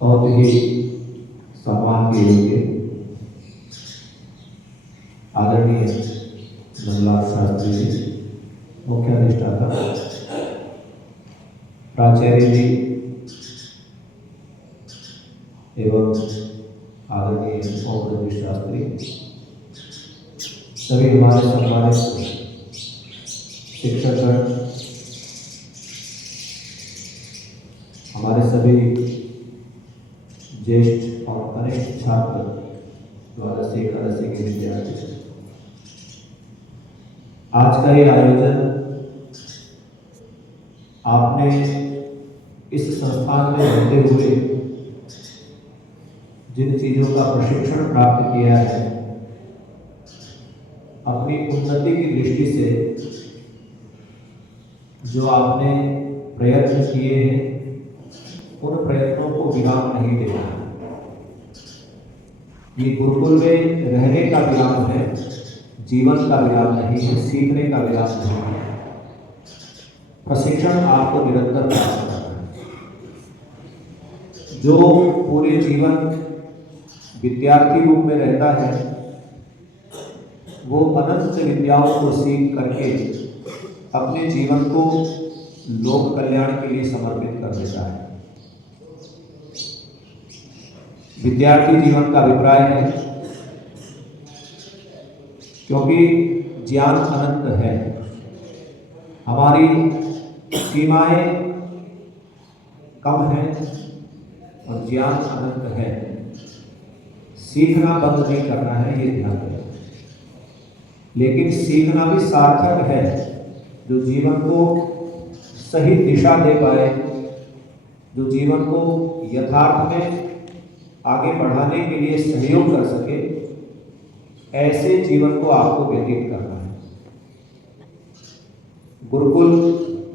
बहुत ही सम्मान के योग्य आदरणीय नंदलाल शास्त्री जी, मुख्य अधिष्ठाता प्राचार्य जी एवं आदरणीय ओम शास्त्री, सभी हमारे सम्मानित शिक्षकगण, हमारे सभी ज्येष्ठ और कनिष्ठ छात्र, द्वादश एकादशी के विद्यार्थी, आज का ये आयोजन आपने इस संस्थान में रहते हुए जिन चीज़ों का प्रशिक्षण प्राप्त किया है, अपनी उन्नति की दृष्टि से जो आपने प्रयत्न किए हैं, उन प्रयत्नों को विराम नहीं देना। ये गुरुकुल में रहने का विराम है, जीवन का विराम नहीं है, सीखने का विराम नहीं है। प्रशिक्षण आपको निरंतर प्राप्त करना है। जो पूरे जीवन विद्यार्थी रूप में रहता है, वो अनंत विद्याओं को सीख करके अपने जीवन को लोक कल्याण के लिए समर्पित कर देता है। विद्यार्थी जीवन का अभिप्राय है, क्योंकि ज्ञान अनंत है, हमारी सीमाएं कम हैं और ज्ञान अनंत है। सीखना बंद नहीं करना है, ये ध्यान रखें। लेकिन सीखना भी सार्थक है, जो जीवन को सही दिशा दे पाए, जो जीवन को यथार्थ में आगे बढ़ाने के लिए सहयोग कर सके, ऐसे जीवन को आपको व्यतीत करना है। गुरुकुल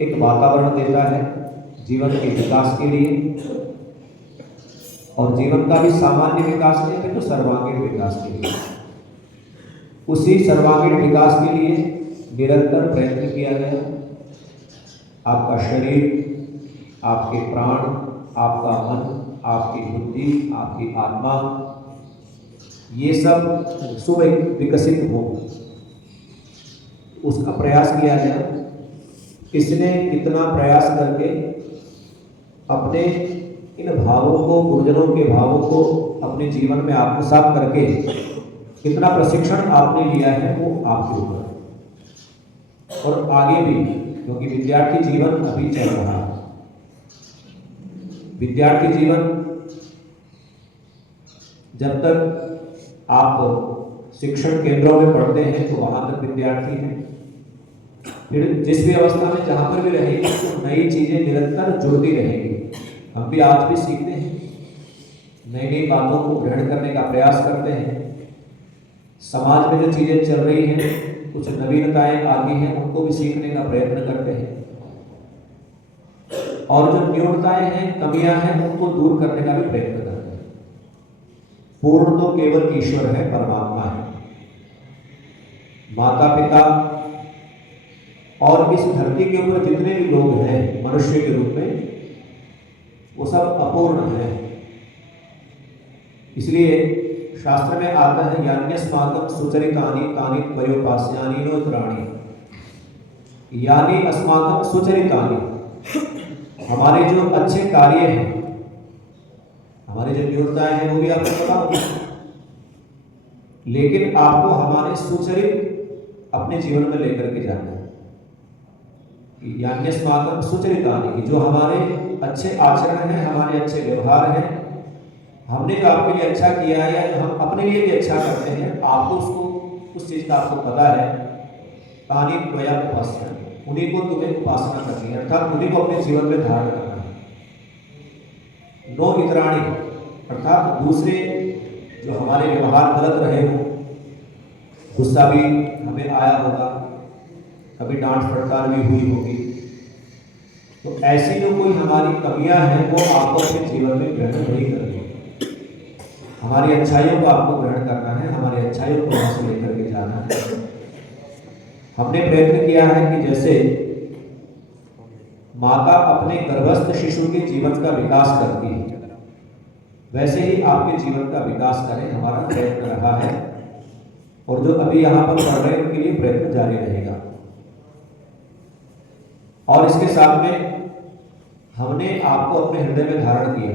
एक वातावरण देता है जीवन के विकास के लिए, और जीवन का भी सामान्य विकास नहीं है तो सर्वांगीण विकास के लिए। उसी सर्वांगीण विकास के लिए निरंतर प्रयत्न किया गया। आपका शरीर, आपके प्राण, आपका मन, आपकी बुद्धि, आपकी आत्मा, ये सब सुविकसित हो, उसका प्रयास किया गया। इसने कितना प्रयास करके अपने इन भावों को, गुरुजनों के भावों को अपने जीवन में आत्मसात करके कितना प्रशिक्षण आपने लिया है, वो आपके ऊपर और आगे भी, क्योंकि विद्यार्थी जीवन अभी चल रहा है। विद्यार्थी जीवन जब तक आप शिक्षण केंद्रों में पढ़ते हैं तो वहां तक विद्यार्थी हैं। फिर जिस भी अवस्था में जहां पर भी रहेंगे तो नई चीजें निरंतर जुड़ती रहेंगी। हम भी आज भी सीखते हैं, नई नई बातों को ग्रहण करने का प्रयास करते हैं। समाज में जो चीजें चल रही हैं, कुछ नवीनताएं आती हैं, उनको भी सीखने का प्रयत्न करते हैं, और जो न्यूनताएं हैं, कमियां हैं, उनको दूर करने का भी प्रयत्न करते हैं। पूर्ण तो केवल ईश्वर है, परमात्मा है। माता पिता और इस धरती के ऊपर जितने भी लोग हैं मनुष्य के रूप में, वो सब अपूर्ण है। इसलिए शास्त्र में आता है, यान्यस्माकं सुचरितानि तानि त्वयोपास्यानि नो त्राणि। यानी अस्माकं सुचरितानि, हमारे जो अच्छे कार्य हैं, हमारी जो न्यूनताएं हैं, वो भी आपको पता होगी, लेकिन आपको हमारे सुचरित अपने जीवन में लेकर के जाना है। यान्यस्माकं सुचरितानि, जो हमारे अच्छे आचरण हैं, हमारे अच्छे व्यवहार हैं, हमने जो आपके लिए अच्छा किया है या हम अपने लिए भी अच्छा करते हैं, आपको उस चीज का आपको पता है। तानि त्वया उपास्यानि, उन्हीं को तुम्हें उपासना करनी है, अर्थात उन्हीं को अपने जीवन में धारण करना है। नो इतराणी, अर्थात दूसरे जो हमारे व्यवहार गलत रहे हो, गुस्सा भी हमें आया होगा, कभी डांट फटकार भी हुई होगी, तो ऐसी जो कोई हमारी कमियां हैं, वो आपको अपने जीवन में ग्रहण नहीं करनी। हमारी अच्छाइयों को आपको ग्रहण करना है, हमारी अच्छाइयों को वहां से लेकर के जाना है। हमने प्रयत्न किया है कि जैसे माता अपने गर्भस्थ शिशु के जीवन का विकास करती है, वैसे ही आपके जीवन का विकास करें, हमारा प्रयत्न रहा है। और जो अभी यहाँ पर पढ़ रहे हैं उनके लिए प्रयत्न जारी रहेगा। और इसके साथ में हमने आपको अपने हृदय में धारण किया।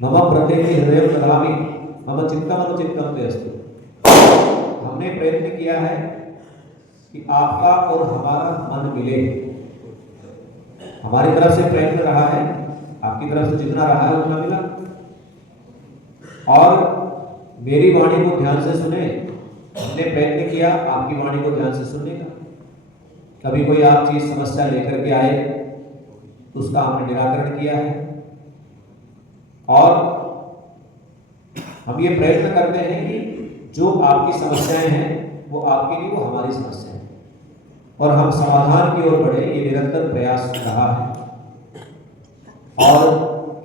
मम प्रत्येक हृदय ददामि मम चित्तम अनुचित्तम ते अस्तु। हमने प्रयत्न किया है कि आपका और हमारा मन मिले। हमारी तरफ से प्रयत्न रहा है, आपकी तरफ से जितना रहा है उतना मिला। और मेरी वाणी को ध्यान से सुने, हमने प्रयत्न किया आपकी वाणी को ध्यान से सुनने का। कभी कोई आप चीज समस्या लेकर के आए तो उसका हमने निराकरण किया है। और हम ये प्रयत्न करते हैं कि जो आपकी समस्याएं हैं वो आपके नहीं, वो हमारी समस्या है, और हम समाधान की ओर बढ़े, ये निरंतर प्रयास रहा है। और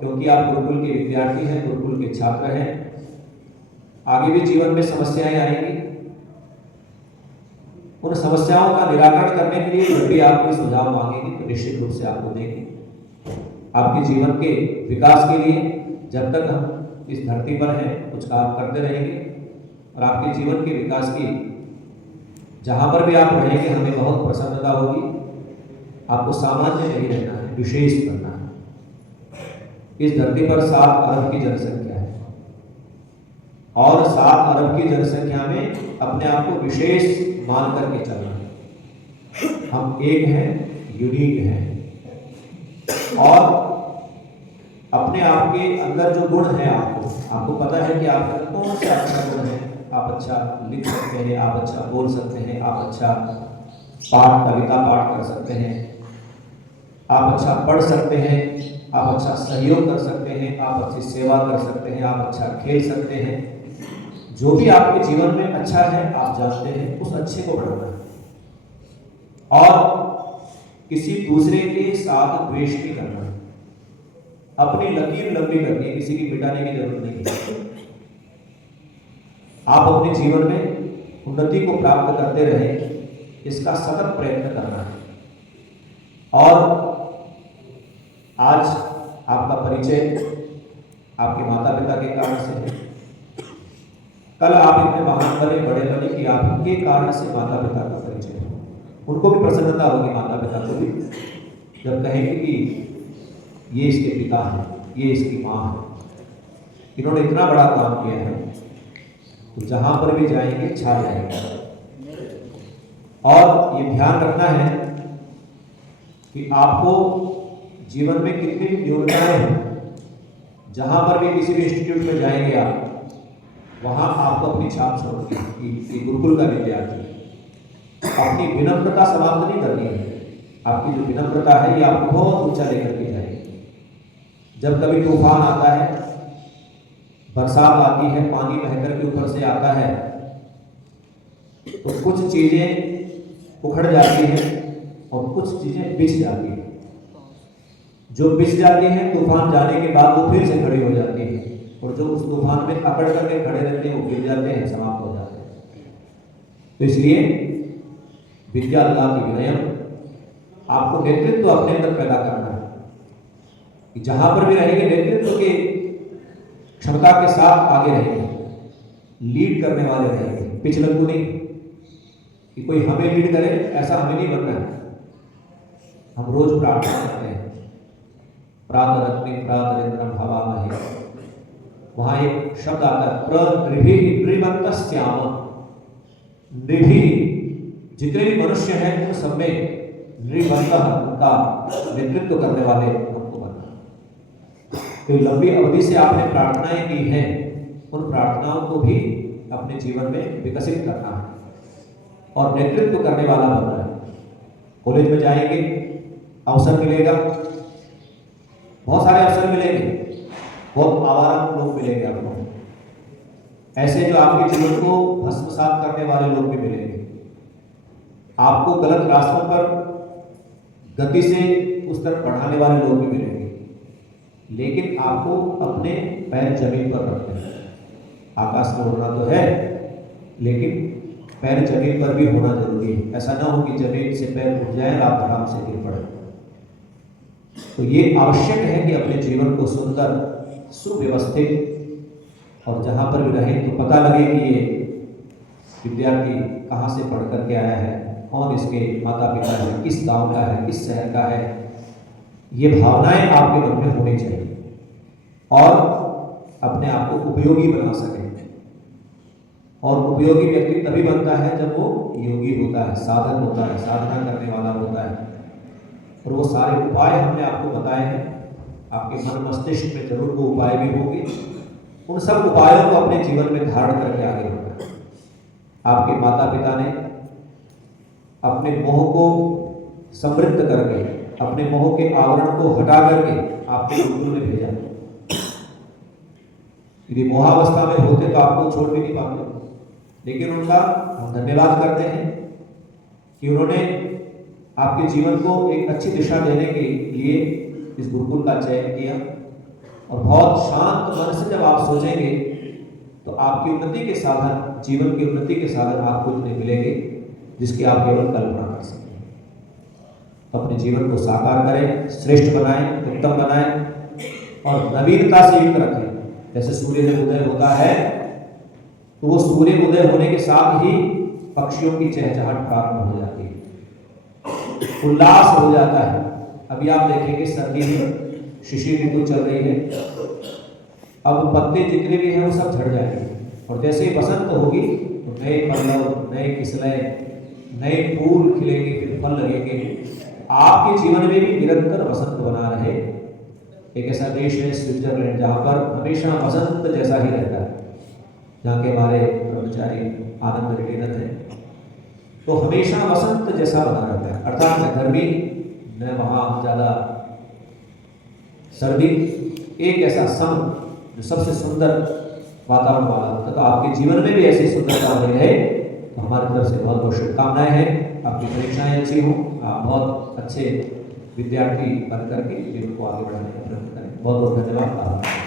क्योंकि आप गुरुकुल के विद्यार्थी हैं, गुरुकुल के छात्र हैं, आगे भी जीवन में समस्याएं आएंगी। उन समस्याओं का निराकरण करने के लिए जब भी आप कोई सुझाव मांगेंगे तो निश्चित रूप से आपको देंगे। आपके जीवन के विकास के लिए जब तक हम इस धरती पर हैं कुछ काम करते रहेंगे, और आपके जीवन के विकास की जहाँ पर भी आप रहेंगे हमें बहुत प्रसन्नता होगी। आपको सामान्य नहीं रहना है, विशेष बनना है। इस धरती पर 7 अरब की जनसंख्या है, और 7 अरब की जनसंख्या में अपने आप को विशेष मान करके चलना है। हम एक हैं, यूनिक हैं, और अपने आप के अंदर जो गुण है आपको पता है कि आपके अंदर कौन से अच्छा गुण है। आप अच्छा लिख सकते हैं, आप अच्छा बोल सकते हैं, आप अच्छा कविता पाठ कर सकते हैं, आप अच्छा पढ़ सकते हैं, आप अच्छा सहयोग कर सकते हैं, आप अच्छी सेवा कर सकते हैं, आप अच्छा खेल सकते हैं। जो भी आपके जीवन में अच्छा है आप जानते हैं, उस अच्छे को बढ़ाना है। और किसी दूसरे के साथ द्वेष नहीं करना है। अपनी लकीर लंबी करनी है, किसी की मिटाने की जरूरत नहीं है। आप अपने जीवन में उन्नति को प्राप्त करते रहें, इसका सतत प्रयत्न करना है। और आज आपका परिचय आपके माता पिता के कारण से है। कल आप इतने महान बने, बड़े बने कि आपके कारण से माता पिता का परिचय हो। उनको भी प्रसन्नता होगी, माता पिता को भी, जब कहेंगे कि ये इसके पिता हैं, ये इसकी माँ है, इन्होंने इतना बड़ा काम किया है, तो जहां पर भी जाएंगे छा जाएंगे। और ये ध्यान रखना है कि आपको जीवन में कितनी न्यूनताएं हैं। जहां पर भी किसी भी इंस्टीट्यूट में जाएंगे आप, वहां आपको अपनी छाप छोड़नी है। गुरुकुल का विद्यार्थी अपनी विनम्रता समाप्त नहीं करनी है। आपकी जो विनम्रता है ये आपको बहुत ऊंचा लेकर के जाएगी। जब कभी तूफान आता है, बरसात आती है, पानी बहकर के ऊपर से आता है, तो कुछ चीजें उखड़ जाती हैं और कुछ चीजें बिछ जाती हैं। जो बिछ जाती हैं तूफान जाने के बाद वो फिर से खड़ी हो जाती है, और जो उस तूफान में अकड़ करके खड़े रहते हैं वो गिर जाते हैं, समाप्त हो जाते हैं। तो इसलिए विद्या ददाति विनयम, आपको नेतृत्व अपने अंदर पैदा करना है कि जहां पर भी रहेंगे नेतृत्व के क्षमता के साथ आगे रहेंगे, लीड करने वाले रहेंगे, पिछलग्गू नहीं कि कोई हमें लीड करे, ऐसा हमें नहीं बनना है। हम रोज प्रार्थना करते हैं, प्रातरग्नि प्रातरिंद्रम भवामहे, वहां एक शब्द आता है प्रनृभिः नृवन्तस्याम। नृभिः जितने भी मनुष्य हैं उन सब में नृवन्तः, उनका नेतृत्व करने वाले हमको बनना। तो लंबी अवधि से आपने प्रार्थनाएं की हैं, उन प्रार्थनाओं को भी अपने जीवन में विकसित करना है और नेतृत्व करने वाला बनना है। कॉलेज में जाएंगे, अवसर मिलेगा, बहुत सारे अवसर मिलेंगे, बहुत आवारा लोग मिलेंगे आपको, ऐसे जो आपके जीवन को भस्मसात करने वाले लोग भी मिलेंगे। आपको गलत रास्तों पर गति से उस तरफ बढ़ाने वाले लोग भी मिलेंगे, लेकिन आपको अपने पैर जमीन पर रखने हैं। आकाश में उड़ना तो है, लेकिन पैर जमीन पर भी होना जरूरी है। ऐसा ना हो कि जमीन से पैर उठ जाए, आप आराम से गिर पड़े। तो ये आवश्यक है कि अपने जीवन को सुंदर, सुव्यवस्थित और जहाँ पर भी रहें तो पता लगे कि ये विद्यार्थी कहाँ से पढ़ कर के आया है, कौन इसके माता पिता है, किस गांव का है, किस शहर का है। ये भावनाएं आपके मन में होनी चाहिए और अपने आप को उपयोगी बना सकें। और उपयोगी व्यक्ति तभी बनता है जब वो योगी होता है, साधक होता है, साधना करने वाला होता है। और वो सारे उपाय हमने आपको बताए हैं, आपके मन मस्तिष्क में जरूर वो उपाय भी होंगे। उन सब उपायों को अपने जीवन में धारण करके आगे बढ़ना है। आपके माता पिता ने अपने मोह को समृद्ध करके, अपने मोह के आवरण को हटा करके आपके गुरुकुल में भेजा। यदि मोहावस्था में होते तो आपको छोड़ भी नहीं पाते, लेकिन उनका हम धन्यवाद करते हैं कि उन्होंने आपके जीवन को एक अच्छी दिशा देने के लिए इस गुरुकुल का चयन किया। और बहुत शांत मन से जब आप सोचेंगे तो आपकी उन्नति के साधन, जीवन की उन्नति के साधन आपको इतने मिलेंगे जिसकी आप केवल कल्पना कर सकते हैं। तो अपने जीवन को साकार करें, श्रेष्ठ बनाएं, उत्तम बनाएं और नवीनता से युक्त रखें। जैसे सूर्य जब उदय होता है तो वो सूर्य उदय होने के साथ ही पक्षियों की चहचहाट प्रारंभ हो जाती है, उल्लास हो जाता है। अभी आप देखेंगे सर्दी में शिशिर ऋतु चल रही है, अब पत्ते जितने भी हैं वो सब झड़ जाएंगे और जैसे ही बसंत होगी तो नए पल्लव, नए किस्लें, नए फूल खिलेंगे, फिर फल लगेंगे। आपके जीवन में भी निरंतर बसंत बना रहे। एक ऐसा देश है स्विट्जरलैंड जहाँ पर हमेशा बसंत जैसा ही रहता है, जहाँ के हमारे ब्रह्मचारी आनंद रेडीनाथ हैं, तो हमेशा वसंत जैसा बना रहता है। अर्थात न गर्मी न वहाँ ज़्यादा सर्दी, एक ऐसा सम जो सबसे सुंदर वातावरण वाला होता। तो आपके जीवन में भी ऐसी सुंदरता बनी रहे तो हमारी तरफ से बहुत बहुत शुभकामनाएं हैं। आपकी परीक्षाएं अच्छी हों, आप बहुत अच्छे विद्यार्थी बन करके जीवन को आगे बढ़ाने का प्रयत्न करें। बहुत बहुत धन्यवाद।